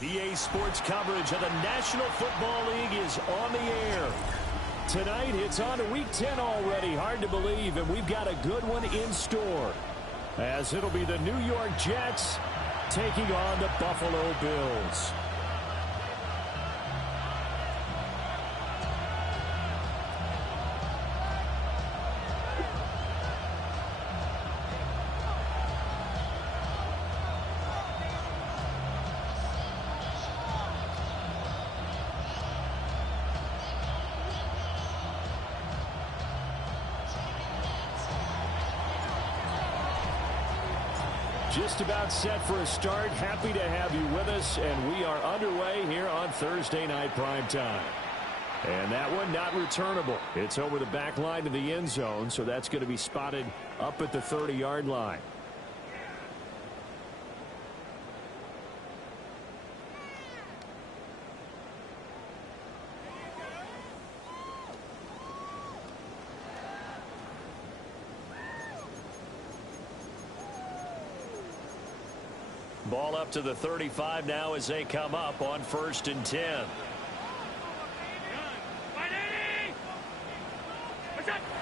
EA Sports coverage of the National Football League is on the air. Tonight, it's on to Week 10 already. Hard to believe, and we've got a good one in store. As it'll be the New York Jets taking on the Buffalo Bills. Just about set for a start. Happy to have you with us, and we are underway here on Thursday Night Primetime. And that one not returnable. It's over the back line of the end zone, so that's going to be spotted up at the 30-yard line. Ball up to the 35 now as they come up on 1st and 10.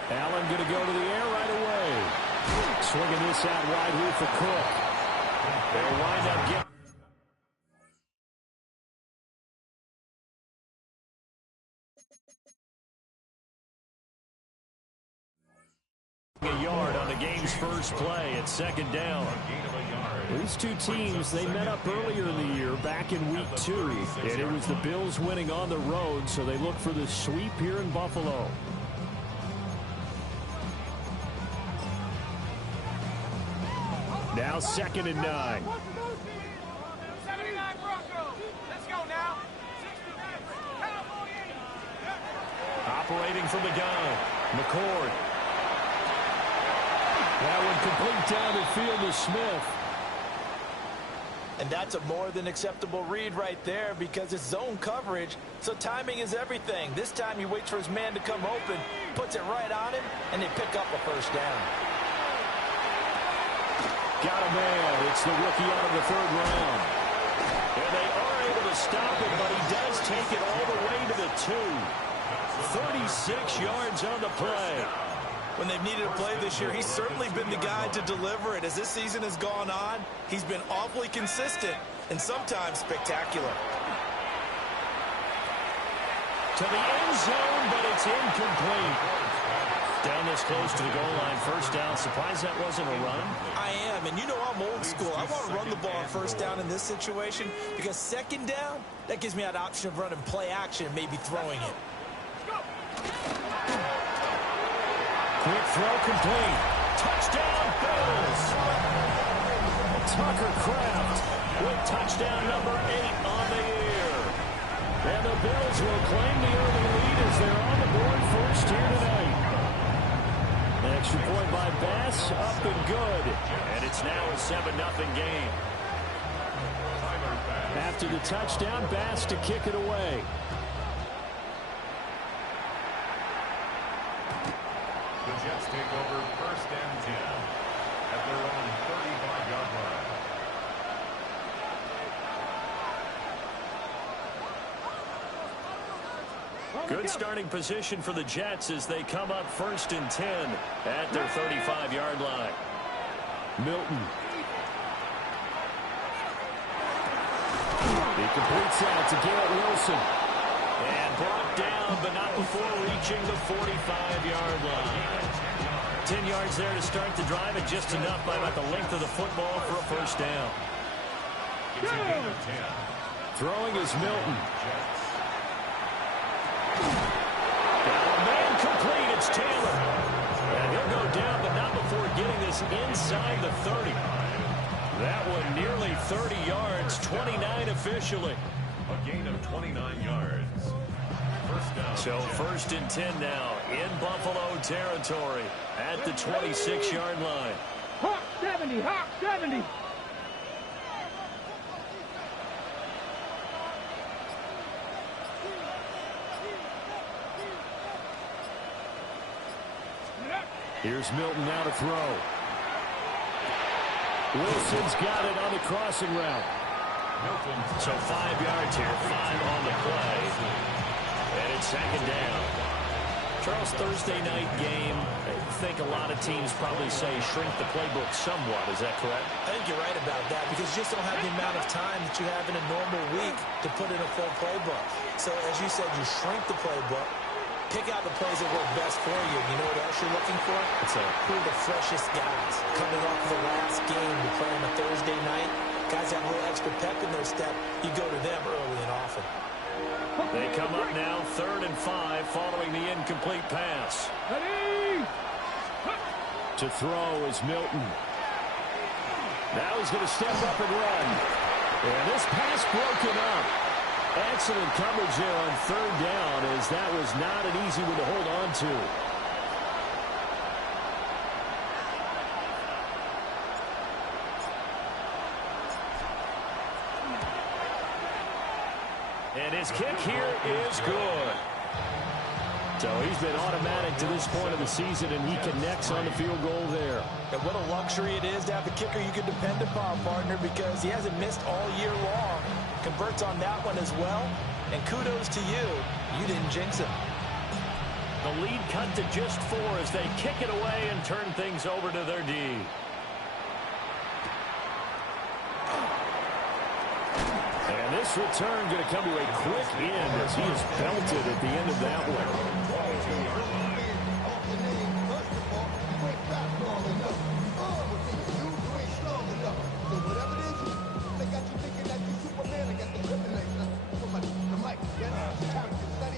Allen going to go to the air right away. Swinging this out wide here for Cook. They'll wind up getting a yard on the game's first play at 2nd down. These two teams, they met up earlier in the year, back in Week 2, and it was the Bills winning on the road, so they look for the sweep here in Buffalo. Now 2nd and 9. Operating from the gun, McCord. That one complete down the field to Smith. And that's a more than acceptable read right there because it's zone coverage, so timing is everything. This time he waits for his man to come open, puts it right on him, and they pick up a first down. Got a man. It's the rookie out of the 3rd round. And they are able to stop it, but he does take it all the way to the 2. 36 yards on the play. When they've needed a play this year, he's certainly been the guy to deliver it. As this season has gone on, he's been awfully consistent and sometimes spectacular. To the end zone, but it's incomplete. Down this close to the goal line, 1st down. Surprised that wasn't a run? I am, and you know I'm old school. I want to run the ball on 1st down in this situation because 2nd down, that gives me that option of running play action and maybe throwing it. Quick throw complete. Touchdown, Bills. Tucker Kraft with touchdown number 8 on the year. And the Bills will claim the early lead as they're on the board first here tonight. An extra point by Bass, up and good. And it's now a 7-0 game. After the touchdown, Bass to kick it away. The Jets take over 1st and 10 at their own 35-yard line. Good starting position for the Jets as they come up 1st and 10 at their 35-yard line. Milton. He completes out to Garrett Wilson. And brought down, but not before reaching the 45-yard line. 10 yards there to start the drive, and just enough by about the length of the football for a 1st down. It's a gain of 10. Throwing is Milton. Got a man complete. It's Taylor. And he'll go down, but not before getting this inside the 30. That one nearly 30 yards, 29 officially. A gain of 29 yards. 1st down. So 1st and 10 now in Buffalo territory at the 26-yard line. Hawk 70, Hawk 70. Here's Milton now to throw. Wilson's got it on the crossing route. So 5 yards here, 5 on the play. And it's second down. Charles, Thursday night game, I think a lot of teams probably say shrink the playbook somewhat. Is that correct? I think you're right about that because you just don't have the amount of time that you have in a normal week to put in a full playbook. So, as you said, you shrink the playbook, pick out the plays that work best for you. You know what else you're looking for? Who are the freshest guys coming off the last game to play on a Thursday night? Guys have a little extra pep in their step. You go to them early and often. They come up now, 3rd and 5, following the incomplete pass. Ready? To throw is Milton. Now he's going to step up and run. And this pass broken up. Excellent coverage there on 3rd down, as that was not an easy one to hold on to. And his kick here is good. So he's been automatic to this point of the season, and he connects on the field goal there. And what a luxury it is to have a kicker you can depend upon, partner, because he hasn't missed all year long. Converts on that one as well. And kudos to you. You didn't jinx him. The lead cut to just 4 as they kick it away and turn things over to their D. And this return going to come to a quick end as he is belted at the end of that one.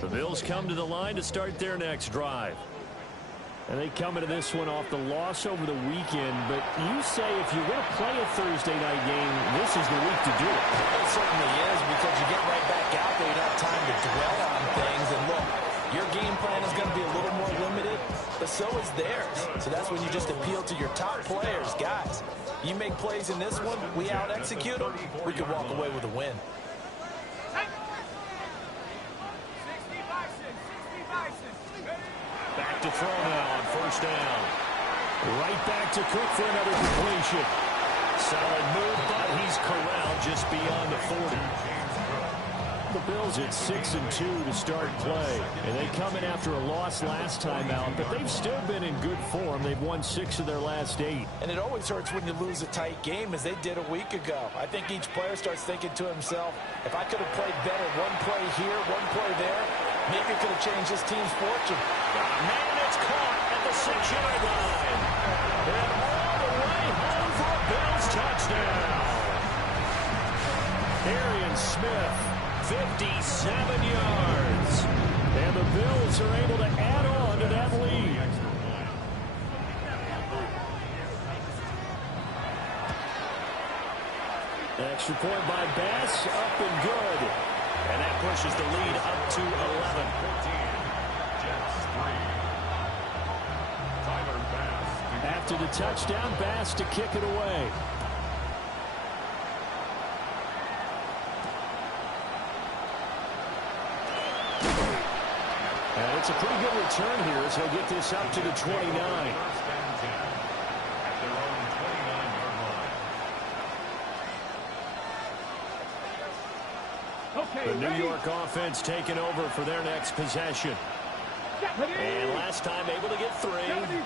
The Bills come to the line to start their next drive. And they come into this one off the loss over the weekend. But you say if you're going to play a Thursday night game, this is the week to do it. It certainly is, because you get right back out there. You don't have time to dwell on things. And look, your game plan is going to be a little more limited, but so is theirs. So that's when you just appeal to your top players. Guys, you make plays in this one, we out-execute them, we could walk away with a win. Back to throw now on 1st down. Right back to Cook for another completion. Solid move, but he's corralled just beyond the 40. The Bills at 6-2 to start play. And they come in after a loss last time out, but they've still been in good form. They've won 6 of their last 8. And it always hurts when you lose a tight game, as they did a week ago. I think each player starts thinking to himself, if I could have played better one play here, one play there, maybe it could have changed this team's fortune. Man, it's caught at the 6-yard line. And all the way home for a Bills touchdown. Arian Smith, 57 yards. And the Bills are able to add on to that lead. Extra point by Bass, up and good. And that pushes the lead up to 11. After the touchdown, Bass to kick it away. And it's a pretty good return here as he'll get this up to the 29. The New York offense taking over for their next possession. And last time able to get 3.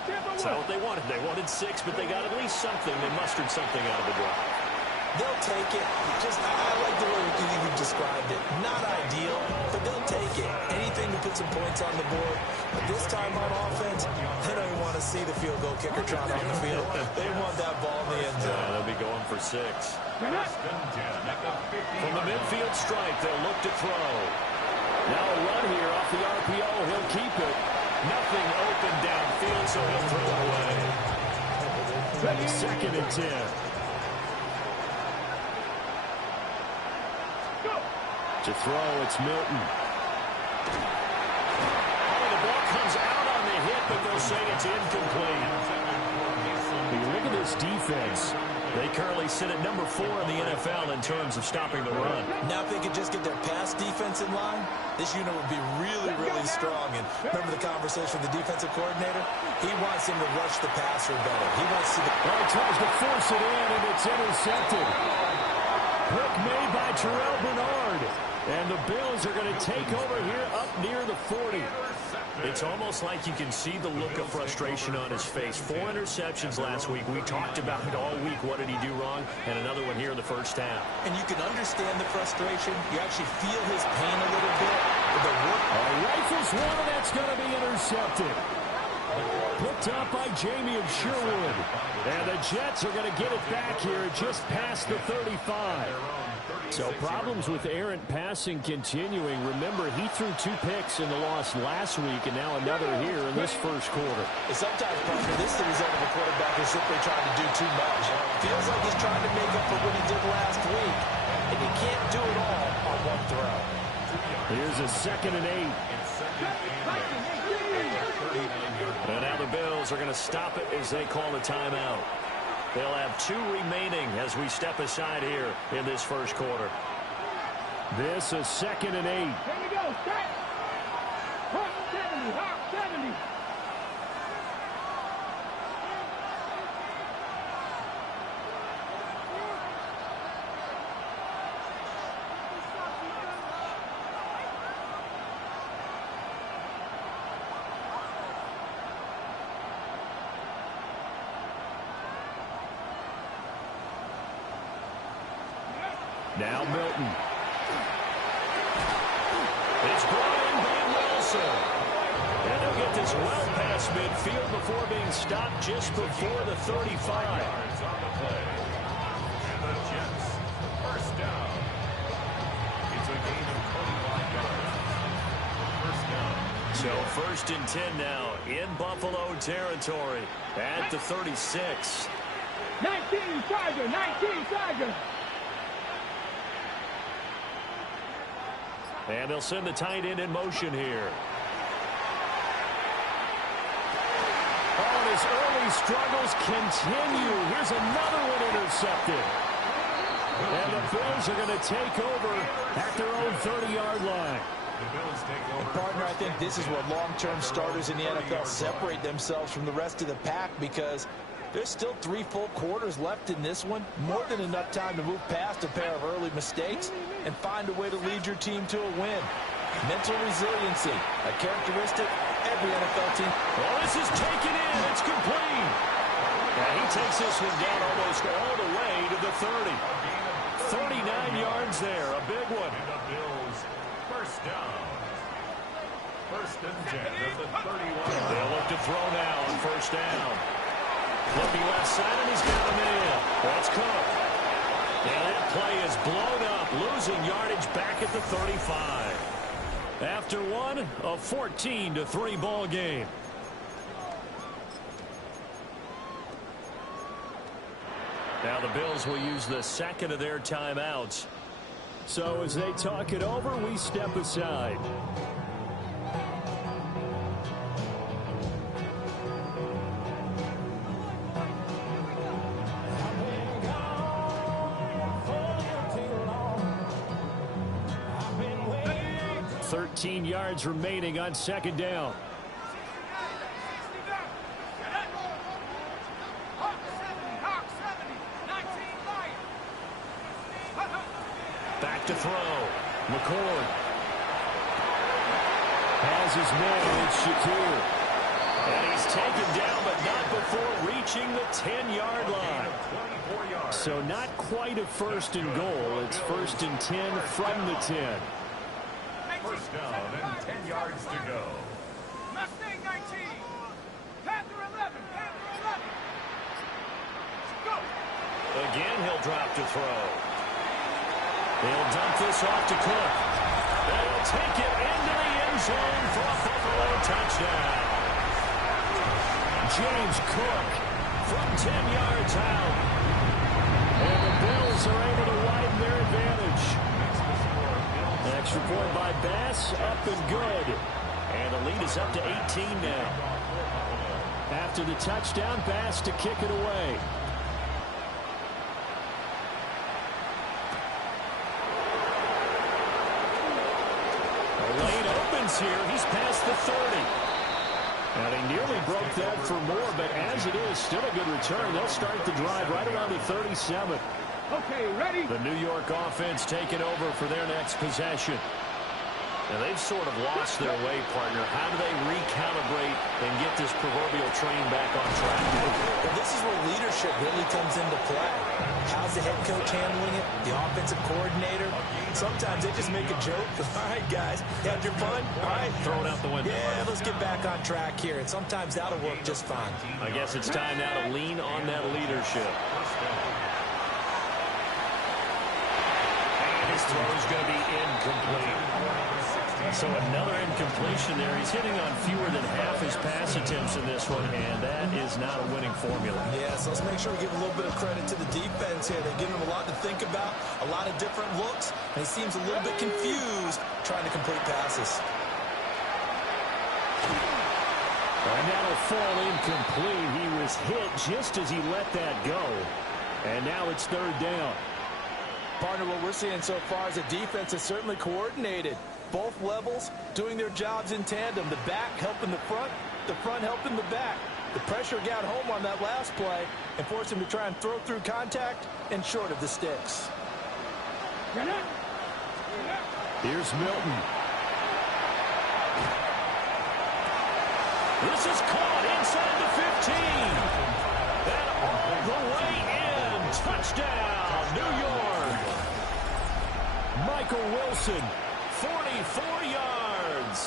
That's not what they wanted. They wanted 6, but they got at least something. They mustered something out of the drive. They'll take it. I like the way you described it. Not ideal, but they'll take it. Anything to put some points on the board. But this time on offense, they don't even want to see the field goal kicker trot on the field. They want that ball in the end zone. Yeah, they'll be going for 6. From the midfield stripe, they'll look to throw. Now a run here off the RPO. He'll keep it. Nothing open downfield, so he'll throw it away. 2nd and 10. To throw, it's Milton. Oh, the ball comes out on the hit, but they'll say it's incomplete. Look at this defense. They currently sit at number 4 in the NFL in terms of stopping the run. Now if they could just get their pass defense in line, this unit would be really, really strong. And remember the conversation with the defensive coordinator? He wants him to rush the passer better. He wants to... Well, he tries to force it in, and it's intercepted. Pick made by Terrell Bernard. And the Bills are going to take over here up near the 40. It's almost like you can see the look of frustration on his face. 4 interceptions last week. We talked about it all week. What did he do wrong? And another one here in the first half. And you can understand the frustration. You actually feel his pain a little bit. Rifles one, and that's going to be intercepted. Picked up by Jamie and Sherwood. And the Jets are going to get it back here just past the 35. So problems with errant passing continuing. Remember, he threw 2 picks in the loss last week, and now another here in this first quarter. And sometimes, partner, this is the result of a quarterback who's simply trying to do too much. Feels like he's trying to make up for what he did last week. And you can't do it all on one throw. Here's a 2nd and 8. And now the Bills are going to stop it as they call a timeout. They'll have 2 remaining as we step aside here in this first quarter. This is 2nd and 8. Here we go. Start. Hawk 70. Hawk 70. Now Milton. It's brought in by Wilson. And they'll get this well past midfield before being stopped just before the 35. Yards on the play. And the Jets, first down. It's a gain of 25 yards. First down. So 1st and 10 now in Buffalo territory at the 36. 19 Tiger. 19 Tiger. And they'll send the tight end in motion here. Oh, and his early struggles continue. Here's another one intercepted. And the Bills are going to take over at their own 30-yard line. And partner, I think this is where long-term starters in the NFL separate themselves from the rest of the pack, because there's still 3 full quarters left in this one. More than enough time to move past a pair of early mistakes and find a way to lead your team to a win. Mental resiliency, a characteristic of every NFL team. Oh, this is taken in. It's complete. And he takes this one down almost all the way to the 30. 39 yards there, a big one. And the Bills, first down. 1st and 10 at the 31. They'll look to throw now on 1st down. Looking left side, and he's got him in. That's Cook. And that play is blown up, losing yardage back at the 35. After one, a 14-3 ball game. Now the Bills will use the 2nd of their timeouts. So as they talk it over, we step aside. Yards remaining on 2nd down. Back to throw. McCord has his man. It's Shakir. And he's taken down, but not before reaching the 10-yard line. So not quite a 1st and goal. It's 1st and 10 from the 10. First down and 10 yards to go. Mustang 19. Panther 11. Panther 11. Go. Again, he'll drop to throw. He'll dump this off to Cook. And he'll take it into the end zone for a Buffalo touchdown. James Cook from 10 yards out. And the Bills are able to widen their advantage. Extra point by Bass, up and good. And the lead is up to 18 now. After the touchdown, Bass to kick it away. The lane opens here. He's past the 30. And he nearly broke that for more, but as it is, still a good return. They'll start the drive right around the 37. Okay, ready? The New York offense taking over for their next possession. And they've sort of lost their way, partner. How do they recalibrate and get this proverbial train back on track? Well, this is where leadership really comes into play. How's the head coach handling it? The offensive coordinator? Sometimes they just make a joke. All right, guys, you had your fun? All right. Throw it out the window. Yeah, let's get back on track here. And sometimes that'll work just fine. I guess it's time now to lean on that leadership. And his throw is going to be incomplete. So another incompletion there. He's hitting on fewer than half his pass attempts in this one, and that is not a winning formula. Yeah, so let's make sure we give a little bit of credit to the defense here. They're giving him a lot to think about, a lot of different looks, and he seems a little bit confused trying to complete passes. And that'll fall incomplete. He was hit just as he let that go. And now it's third down. Partner, what we're seeing so far is the defense is certainly coordinated. Both levels doing their jobs in tandem. The back helping the front helping the back. The pressure got home on that last play and forced him to try and throw through contact and short of the sticks. Here's Milton. This is caught inside the 15. And the way in. Touchdown, New York. Michael Wilson, 44 yards.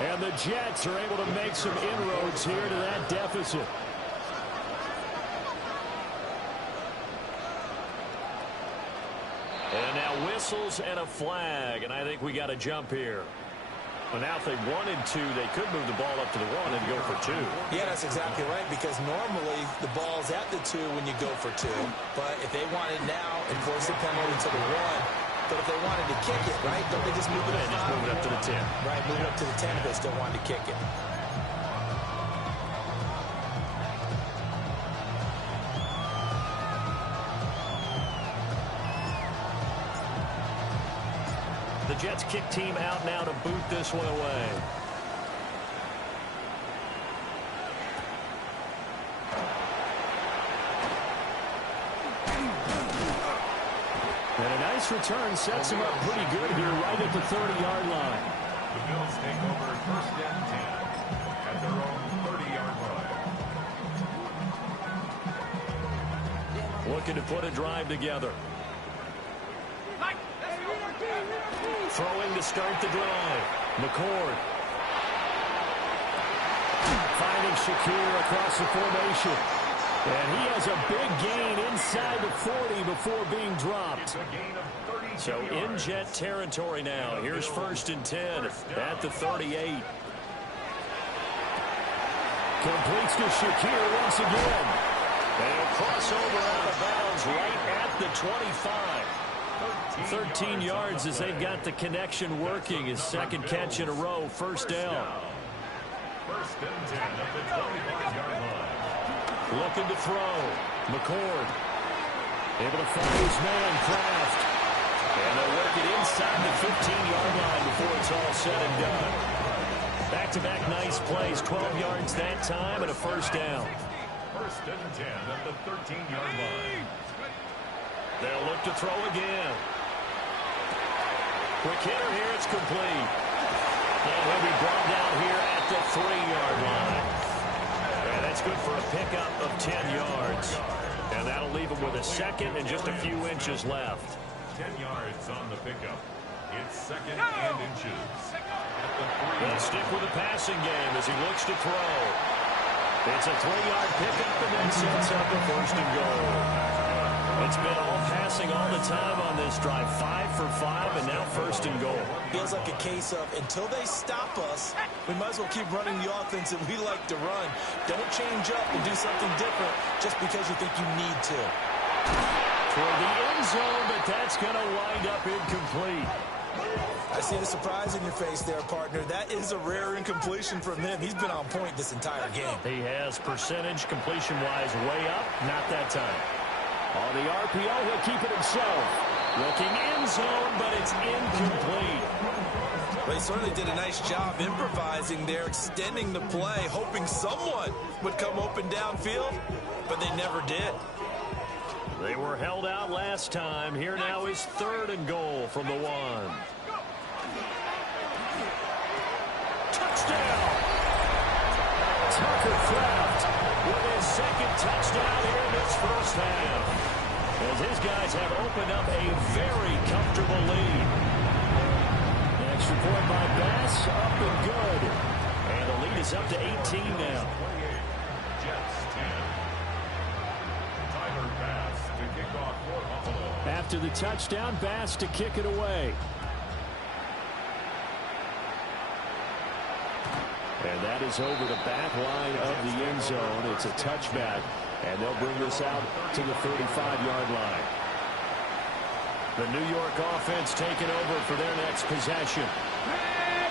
And the Jets are able to make some inroads here to that deficit. And now whistles and a flag. And I think we got a jump here. Well, now if they wanted to, they could move the ball up to the 1 and go for 2. Yeah, that's exactly right, because normally the ball's at the 2 when you go for 2. But if they want it now, enforce the penalty to the 1. But if they wanted to kick it, right, don't they just move it up? Just move it up to the 10. Right, move it up to the 10 if they still wanted to kick it. The Jets kick team out now to boot this one away. And a nice return sets him up pretty good here right at the 30-yard line. The Bills take over first and 10 at their own 30-yard line. Looking to put a drive together. Throwing to start the drive. McCord. Finding Shakir across the formation. And he has a big gain inside the 40 before being dropped. So in Jet territory now. Here's first and 10 at the 38. Completes to Shakir once again. And he'll cross over out of bounds right at the 25. 13 yards as they've got the connection working. His second catch in a row, first down. First and 10 at the 25-yard line. Looking to throw. McCord. Able to find his man, Kraft. And they'll work it inside the 15-yard line before it's all said and done. Back-to-back nice plays. 12 yards that time and a first down. First and 10 at the 13-yard line. They'll look to throw again. Quick hitter here, it's complete. And he'll be brought down here at the 3-yard line. And that's good for a pickup of 10 yards. And that'll leave him with a second and just a few inches left. 10 yards on the pickup. It's second and inches. At the 3. They'll stick with the passing game as he looks to throw. It's a 3-yard pickup and then sets up a first and goal. It's been all passing all the time on this drive. 5 for 5 and now first and goal. Feels like a case of until they stop us, we might as well keep running the offense that we like to run. Don't change up and do something different just because you think you need to. Toward the end zone, but that's going to wind up incomplete. I see the surprise in your face there, partner. That is a rare incompletion from him. He's been on point this entire game. He has percentage completion-wise way up, not that time. On the RPO, he'll keep it himself. Looking end zone, but it's incomplete. Well, he certainly did a nice job improvising there, extending the play, hoping someone would come open downfield, but they never did. They were held out last time. Here now is 3rd and goal from the 1. Touchdown! Tucker Kraft with his 2nd touchdown here in this first half. As his guys have opened up a very comfortable lead. The extra point by Bass, up and good. And the lead is up to 18 now. After the touchdown, Bass to kick it away. And that is over the back line of the end zone. It's a touchback, and they'll bring this out to the 35-yard line. The New York offense taking over for their next possession.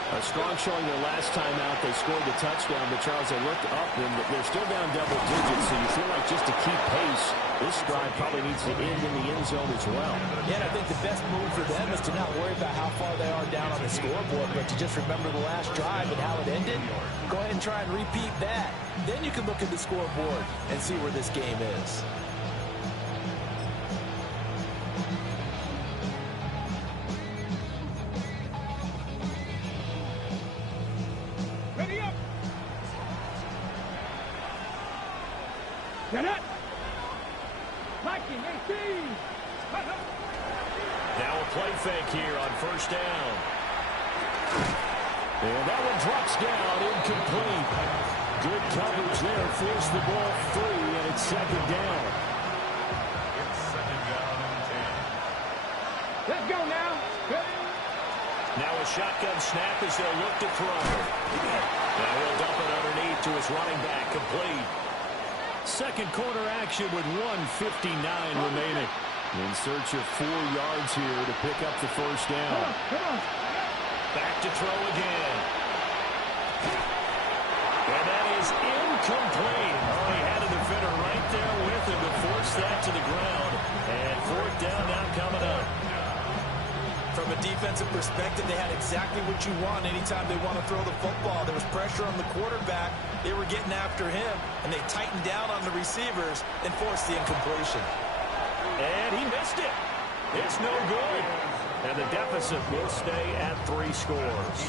A strong showing their last time out. They scored the touchdown, but Charles, they looked up, and they're still down double digits, so you feel like just to keep pace, this drive probably needs to end in the end zone as well. Yeah, and I think the best move for them is to not worry about how far they are down on the scoreboard, but to just remember the last drive and how it ended. Go ahead and try and repeat that. Then you can look at the scoreboard and see where this game is. Ready up. Get it. Viking 18. Now a play fake here on 1st down. And that one drops down, incomplete. Good coverage there, forced the ball free, and it's 2nd down. It's 2nd down and 10. Let's go now. Now a shotgun snap as they'll look to throw. Now he'll dump it underneath to his running back, complete. 2nd quarter action with 1:59 remaining. In search of 4 yards here to pick up the 1st down. Come on. Back to throw again. And that is incomplete. Oh, he had a defender right there with him to force that to the ground. And 4th down now coming up. From a defensive perspective, they had exactly what you want anytime they want to throw the football. There was pressure on the quarterback. They were getting after him, and they tightened down on the receivers and forced the incompletion. And he missed it. It's no good. And the deficit will stay at 3 scores.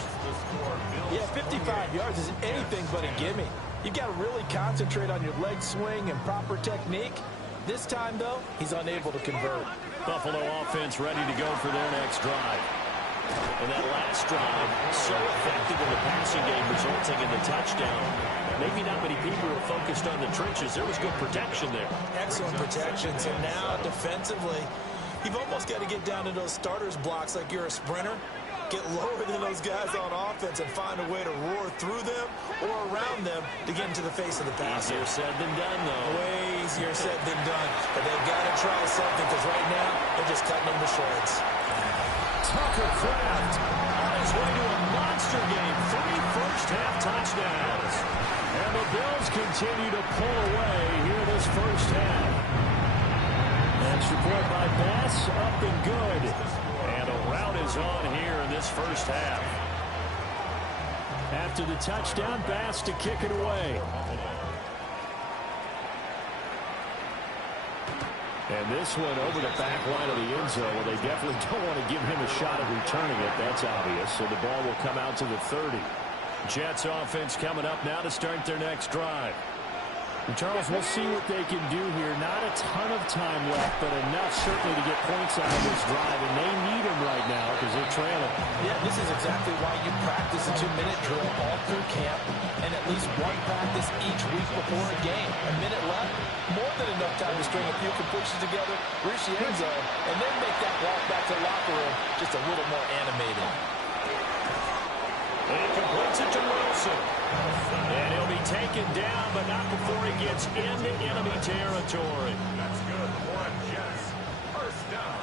Yeah, 55 yards is anything but a gimme. You've got to really concentrate on your leg swing and proper technique. This time, though, he's unable to convert. Buffalo offense ready to go for their next drive. And that last drive, so effective in the passing game, resulting in the touchdown. Maybe not many people were focused on the trenches. There was good protection there. Excellent protection. So now, defensively, you've almost got to get down to those starters blocks like you're a sprinter. Get lower than those guys on offense and find a way to roar through them or around them to get into the face of the passer. Easier said than done, though. Way easier said than done. But they've got to try something because right now they're just cutting them to shreds. Tucker Kraft on his way to a monster game. 3 first-half touchdowns. And the Bills continue to pull away here this first half. Extra point by Bass, up and good. And a rout is on here in this first half. After the touchdown, Bass to kick it away. And this one over the back line of the end zone. Well, they definitely don't want to give him a shot at returning it. That's obvious. So the ball will come out to the 30. Jets offense coming up now to start their next drive. And Charles, we'll see what they can do here. Not a ton of time left, but enough certainly to get points out of this drive. And they need them right now because they're trailing. Yeah, this is exactly why you practice a 2-minute drill all through camp and at least one practice each week before a game. A minute left, more than enough time to string a few completions together, reach the end zone, and then make that walk back to the locker room just a little more animated. And he completes it to Wilson. And he'll be taken down, but not before he gets into enemy territory. That's good. 1 Jets. First down.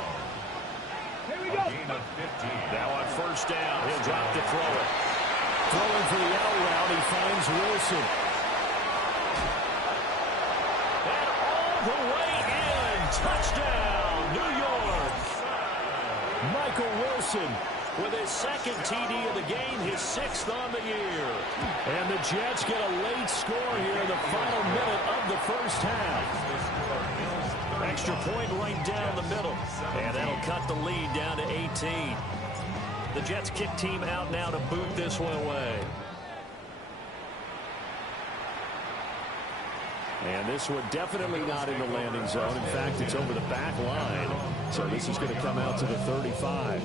Here we go. Gain of 15. Now on first down, he'll drop to throw it. Throwing for the out route, he finds Wilson. And all the way in. Touchdown, New York. Michael Wilson with his 2nd TD of the game, his 6th on the year. And the Jets get a late score here in the final minute of the first half. Extra point right down the middle. And that'll cut the lead down to 18. The Jets kick team out now to boot this one away. And this one definitely not in the landing zone. In fact, it's over the back line. So this is going to come out to the 35.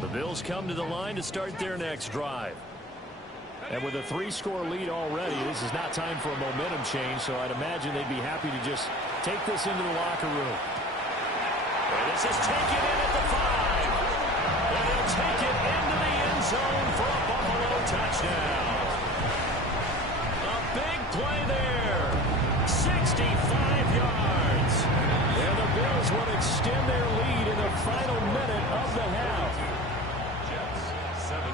The Bills come to the line to start their next drive. And with a 3-score lead already, this is not time for a momentum change, so I'd imagine they'd be happy to just take this into the locker room. And this is taken in at the 5. And he'll take it into the end zone for a Buffalo touchdown. A big play there. 65 yards. And the Bills will extend their lead in the final minute of the half. Jets 17.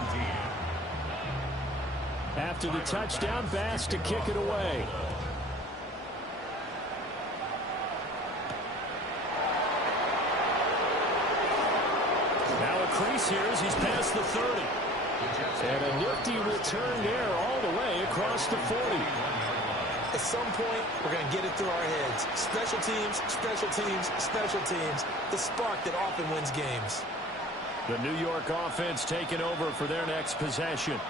After the touchdown, Bass to kick it away. Now a crease here as he's past the 30. And a nifty return there all the way across the 40. At some point, we're going to get it through our heads. Special teams, special teams, special teams. The spark that often wins games. The New York offense taking over for their next possession.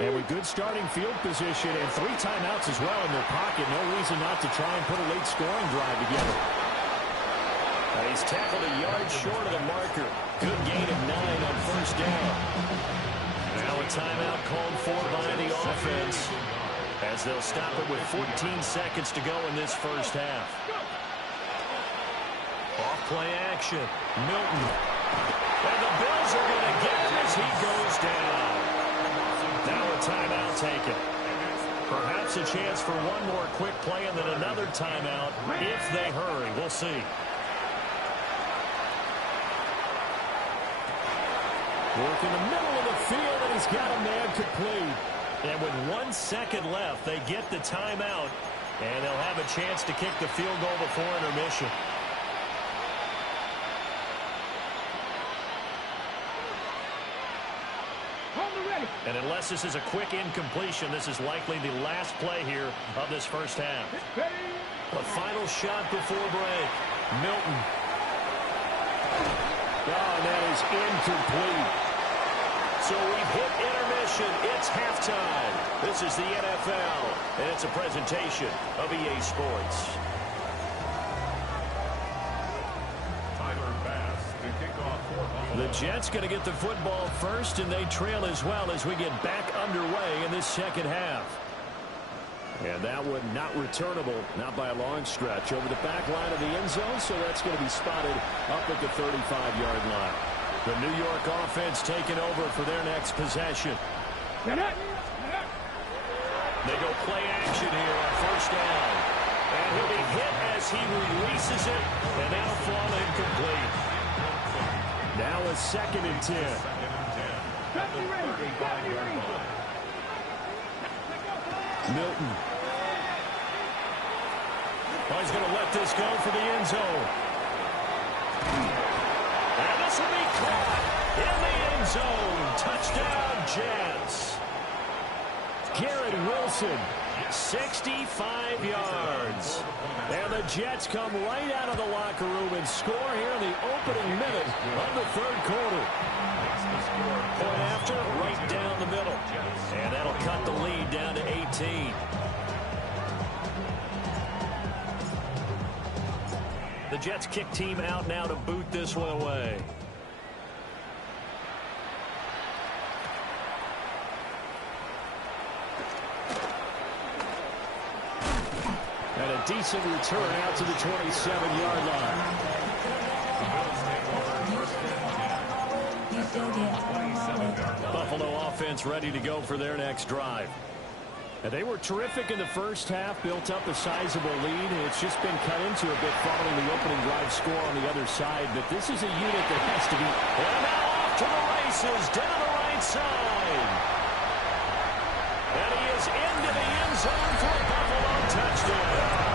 And with good starting field position and 3 timeouts as well in their pocket, no reason not to try and put a late scoring drive together. And he's tackled a yard short of the marker. Good gain of 9 on first down. Now a timeout called for by the offense as they'll stop it with 14 seconds to go in this first half. Off play action. Milton. And the Bills are going to get him as he goes down. Now a timeout taken. Perhaps a chance for one more quick play and then another timeout if they hurry. We'll see. Work in the middle of the field, and he's got a man complete. And with 1 second left, they get the timeout, and they'll have a chance to kick the field goal before intermission. And unless this is a quick incompletion, this is likely the last play here of this first half. A final shot before break. Milton. Oh, that is incomplete. So we've hit intermission. It's halftime. This is the NFL, and it's a presentation of EA Sports. The Jets going to get the football first, and they trail as well as we get back underway in this second half. And that one not returnable, not by a long stretch, over the back line of the end zone, so that's going to be spotted up at the 35-yard line. The New York offense taking over for their next possession. They go play action here on first down. And he'll be hit as he releases it, and that'll fall incomplete. Now a 2nd and 10. Milton. Oh, he's going to let this go for the end zone. And this will be caught in the end zone. Touchdown, Jets. Garrett Wilson, 65 yards. And the Jets come right out of the locker room and score here in the opening minute of the 3rd quarter. Point after, right down the middle. And that'll cut the lead down to 18. The Jets kick team out now to boot this one away. And a decent return out to the 27-yard line. Buffalo offense ready to go for their next drive. And they were terrific in the first half, built up a sizable lead, and it's just been cut into a bit following the opening drive score on the other side. But this is a unit that has to be... And now off to the races, down the right side. And he is into the end zone for a Buffalo touchdown.